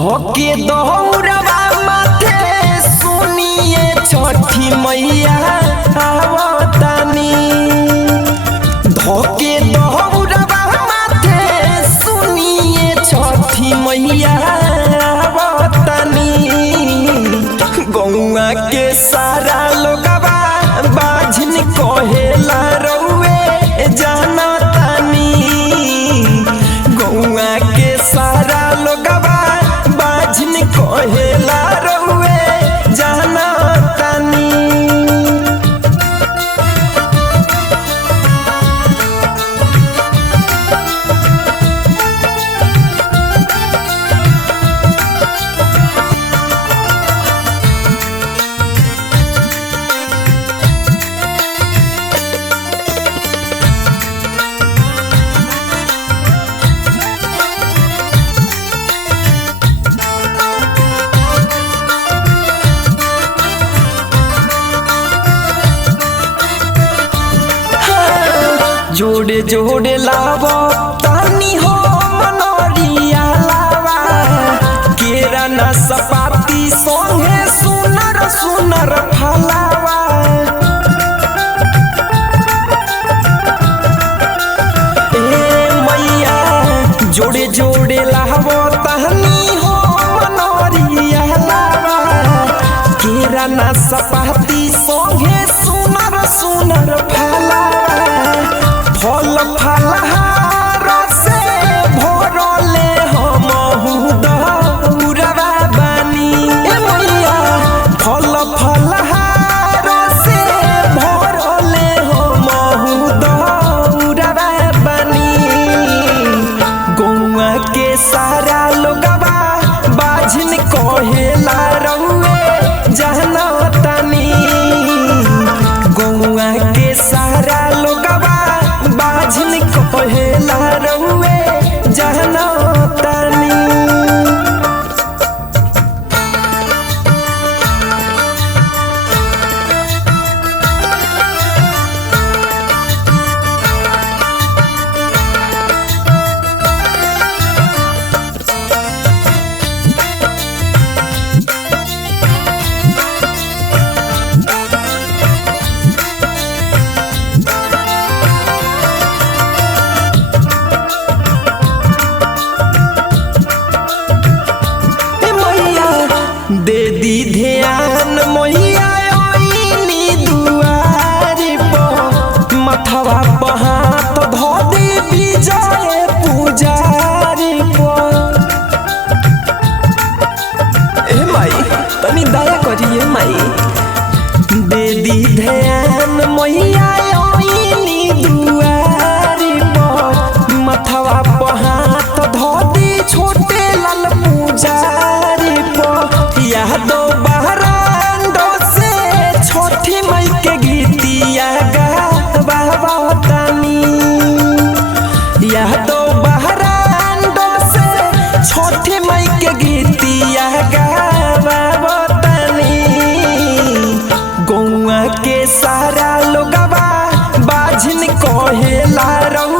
धोके दौड़वा माथे सुनिए छठी मैया आवतानी। धोके दौड़वा माथे सुनिए छठी मैया आवतानी। गौआ के सारा लोगवा बाझिन कहेला रउए जानतानी। गौआ के सारा लोगवा बाझिन कहेला रउए जानतानी। जोड़े जोड़े लावा तानी हो मनोरिया लावा। केरा न सपाती सोहे सुनर सुनर फलावा। ए मैया जोड़े जोड़े लावा तानी हो मनोरिया लावा। केरा न सपाती सोहे सुनर सुनर फलावा। फल फलहार से भरले हमहु दौड़वा बानी। ए मैया फल फलहार से भरले हमहु दौड़वा बानी। गौआ के सारा लोगवा बाझिन कहेला रउए जानतानी। गौआ के सारा लोगवा बाझिन कहेला रउए जानतानी। दे दी ध्यान मैया ओइनी दुआरी पर। मथवा पर हाथ धो दी विजय पुजारी पर। ए माई तनी दया करिए माई। दे दी ध्यान मैया ओइनी दुआरी पर। मथवा पर हाथ धो दी छोटे लाल पुजारी पर। यादो बहरांडो से छोटी माई के गीतिया गावतानी। यादो बहरांडो से छोटी माई के गीतिया गावतानी। गौआ के सारा लोगवा बाझिन कहेला रउ